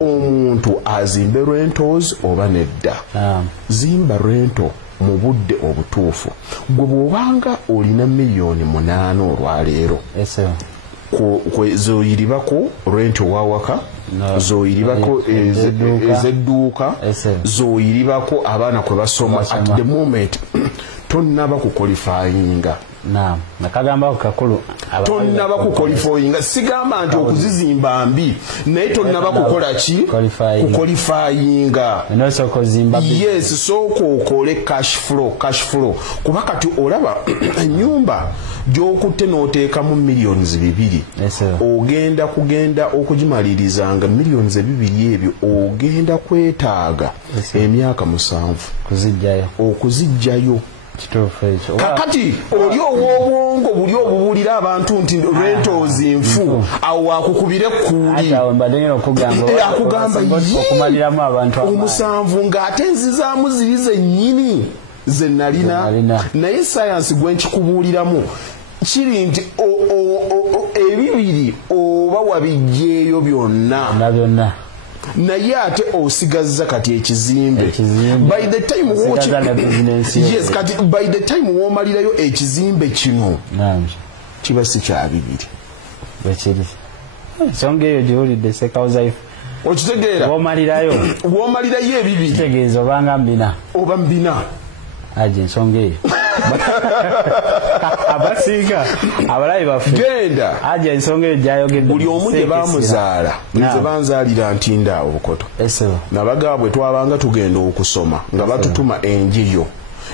omuntu azimbe rentals oba nedda. Zimba rento mu budde obutuufu. Gwe bw'obanga olina miliyoni 8 olwaleero. Zoyiribako rento wawaka, zoyiribako ezedduuka, zoyiribako abaana kwe basoma at the moment tonnaba ku qualifyinga. Nakagamba okakulu tonnaba ku qualifyinga. Sigamba nti okuzizimba mbi naye tonnaba kukola ki ku qualifyinga. Yes, soko okole cash flow kuba kati olaba ennyumba gy'okutte n'oteekamu millions 2 ogenda okugimalirizanga millions 2 ebyo ogenda kwetaaga emyaka 7 okuzijjayo. Kakati oli ow'obwongo buli obubulira abantu nti rentals nfu awo akukubire kuli akugamba omusanvu ng'ate nzizaamu ziri zennyini ze nalina naye science gwe nkikubuuliramu kiri nti ebibiri oba wabijjeeyo byonna naye ate osigazza kati ekizimbe by the time w'omalirayo ekizimbe kino kiba si kya bibiri ensonga eyo gy'olidde sekawuzaifu okitegeera w'omalirayo ebibiri kitegeeza obanga oba mbina aje ensonga eyo abasiika abalayi baffe genda aje ensonga eyo gyayogedde buli omu gye baamuzaala nze banzaalira ntinda obukoto nabagabwe twabanga tugenda okusoma nga batutuma enjiyo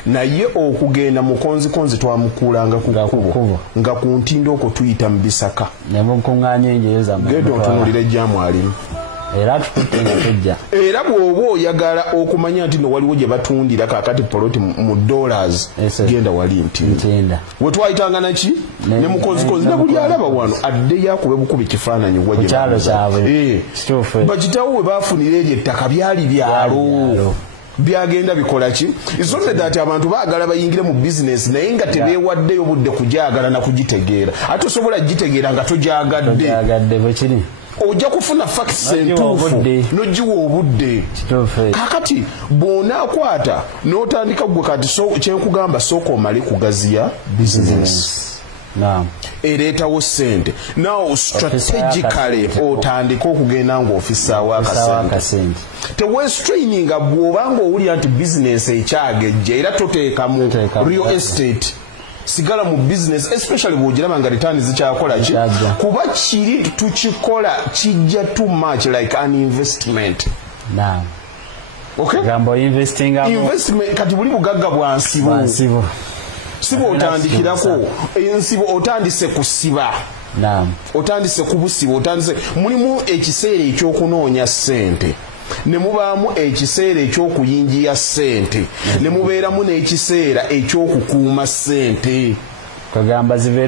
naye okugenda mu konzikonzi twamukuulanga ku kkubo nga ku ntindo okwo tuyita mu bisaka nemukuŋŋaanya enjeyo zammwe genda otunuulira ejjaamu alimu era bw'oba oyagala okumanya nti no waliwo gye batundira kakati poloti mu dollars genda wali ntinda we twayitanga naki ne mukonzikozi na buli alaba wano adde yakube bukubi kifaananyi wajja bakitawo we baafunira eryo ettaka byali byalo byagenda bikola ki isonde dati abantu baagala bayingire mu business naye nga tebeewaddeyo budde kujaagala na kugitegeera ate osobola gitegeera nga tojagadde bwekiri ojja kufuna facts entuufu n'ogiwa obudde. Kakati bw'onaakwata n'otandika gwe kati kyenkugamba sooka omale kugaziya business ereetawo ssente now strategically otandika okugenda ng'ofissaawo akasente teweestraininga bw'obanga owulira nti business ekyagejja era toteekamu real estate sigala mu business especially bw'ogiraba nga returns zikyakola ki kuba kiri tukikola kijja too much like an investment. Investment kati buli bugagga bwa nsibo sibo otandikirako ensibo otandise kusiba otandise kubusiba otandise mulimu ekiseera ekyokunoonya ssente ne mubaamu ekiseera eky'okuyingiya ssente ne mubeeramu n'ekiseera eky'okukuuma ssente.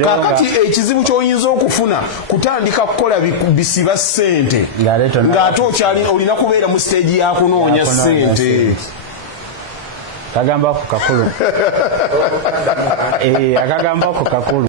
Kakati ekizibu ky'oyinza okufuna kutandika kukola bisiba ssente ng'ate olina kubeera mu stage ya kunoonya ssente. Kagamba ku kakulu akagamba ku kakulu